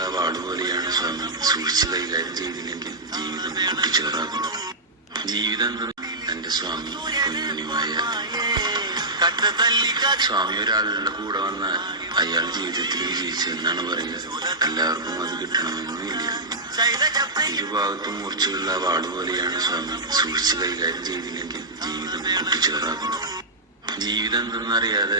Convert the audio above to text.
മൂർച്ചയുള്ള വാട് പോലെയാണ് സ്വാമി. സൂക്ഷിച്ച് കൈകാര്യം ചെയ്തില്ലെങ്കിൽ ജീവിതം കുട്ടിച്ചോറാകും. ജീവിതം എന്റെ സ്വാമി കുഞ്ഞുമായ സ്വാമി ഒരാളുടെ കൂടെ വന്നാൽ അയാൾ ജീവിതത്തിൽ വിജയിച്ചു എന്നാണ് പറയുക. എല്ലാവർക്കും അത് കിട്ടണമെന്നുമില്ല. ഇരുഭാഗത്തും മൂർച്ചയുള്ള വാട് പോലെയാണ് സ്വാമി. സൂക്ഷിച്ച് കൈകാര്യം ചെയ്തില്ലെങ്കിൽ ജീവിതം കുട്ടിച്ചോറാകും. ജീവിതം എന്തെന്നറിയാതെ